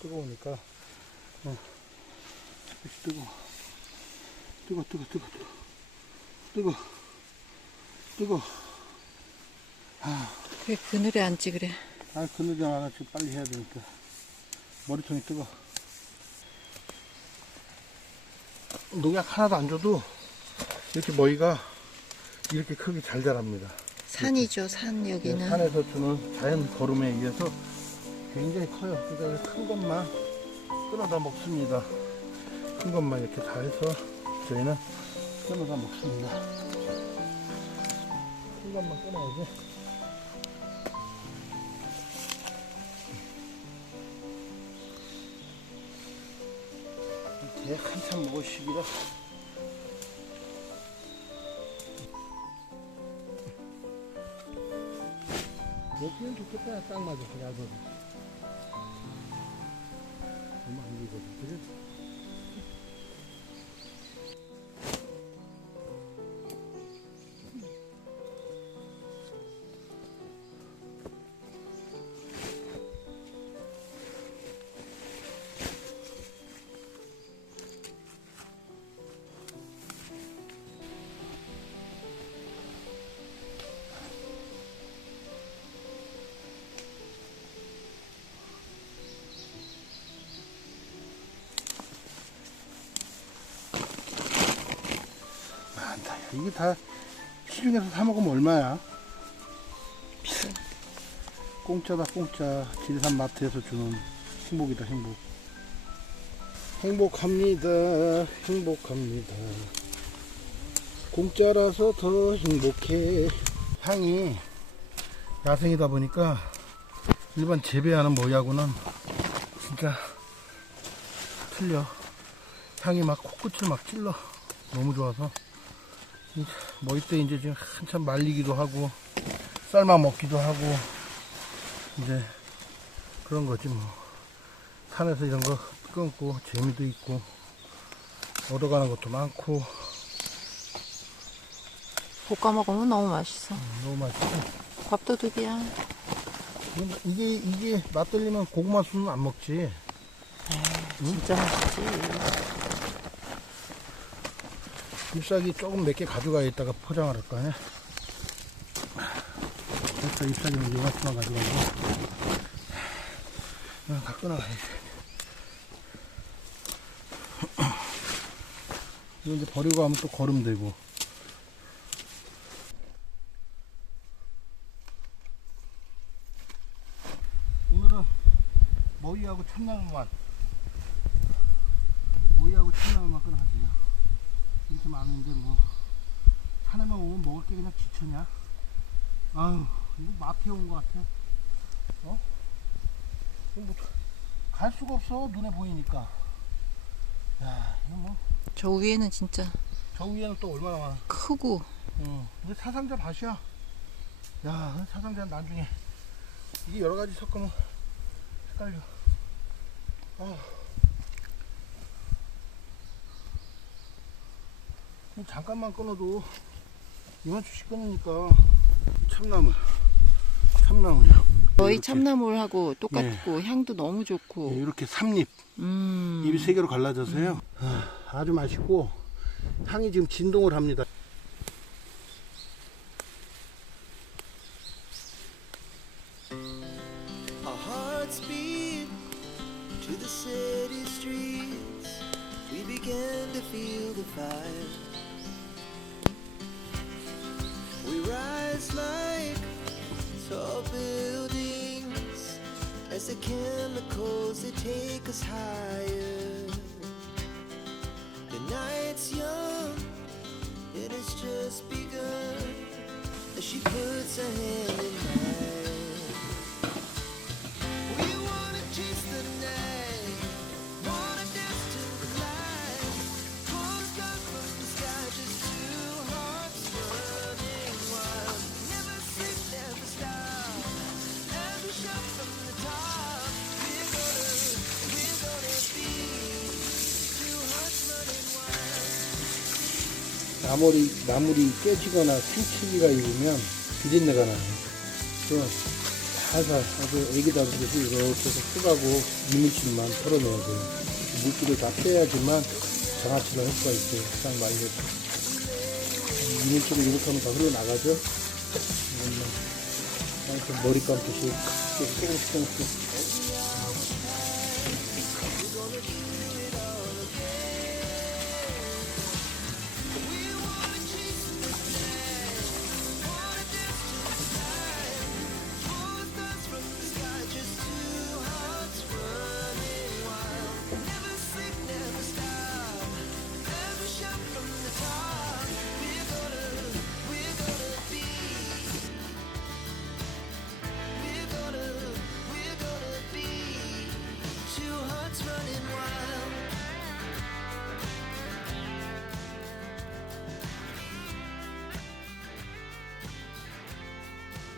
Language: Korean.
뜨거우니까. 어. 뜨거. 뜨거 뜨거 뜨거 뜨거. 뜨거. 뜨거. 왜 그늘에 앉지 그래? 아 그늘이 하나 지금 빨리 해야 되니까. 머리통이 뜨거. 농약 하나도 안 줘도 이렇게 머리가 이렇게 크게 잘 자랍니다. 산이죠, 산 여기는. 산에서 주는 자연 거름에 의해서 굉장히 커요. 그러니까 큰 것만 끊어다 먹습니다. 큰 것만 이렇게 다 해서 저희는 끊어다 먹습니다. 큰 것만 끊어야지. 대학 한참 먹을 시기라. 먹기는 좋겠다. 딱 맞아. 얇아도. 익어도. 그래? 이게 다 시중에서 사 먹으면 얼마야? 공짜다 공짜. 지리산 마트에서 주는 행복이다 행복. 행복합니다. 행복합니다. 공짜라서 더 행복해. 향이 야생이다 보니까 일반 재배하는 모이하고는 진짜 틀려. 향이 막 코끝을 막 찔러. 너무 좋아서. 머리 때 이제 지금 한참 말리기도 하고 삶아 먹기도 하고 이제 그런 거지 뭐 산에서 이런 거 끊고 재미도 있고 얻어가는 것도 많고 볶아 먹으면 너무 맛있어. 너무 맛있고 밥도둑이야. 이게 이게 맛들리면 고구마 순은 안 먹지 진짜 맛있지. 잎사귀 조금 몇 개 가져가야겠다가 포장을 할거 아니야? 그래서 잎사귀는 요만큼만 가져가고 그냥 다 끊어가야지 이거 이제 버리고 하면 또 거름되고. 오늘은 머위하고 참나무만 머위하고 참나무만 끊어가지고 이렇게 많은데 뭐 산에만 오면 먹을 게 그냥 지천이야 아유 이거 마트에 온것 같아. 어? 뭐, 갈 수가 없어 눈에 보이니까. 야 이거 뭐. 저저 위에는 진짜 위에는 또 얼마나 많아. 크고. 응. 이게 사상자 밭이야. 야 사상자 나중에. 이게 여러 가지 섞으면 헷갈려 아. 잠깐만 끊어도 이만큼씩 끊으니까 참나무 참나무야 거의. 참나물하고 똑같고 향도 너무 좋고. 네, 이렇게 삼립 음. 입이 세 개로 갈라져서요 아, 아주 맛있고 향이 지금 진동을 합니다 Our hearts beat to the city streets. We began to feel the fire. Chemicals they take us higher. 나물이, 나물이 깨지거나 생치기가 익으면 비린내가 나요. 그 살살 아주 애기다 그래서 이렇게 해서 흙하고 이물질만 털어내야 돼요. 물기를 다 빼야지만 장아찌가 효과가 있어요. 딱 많이 해서. 이물질을 이렇게 하면 다 흘러나가죠. 이렇게 머리 감듯이 조금씩 조금씩 running wild.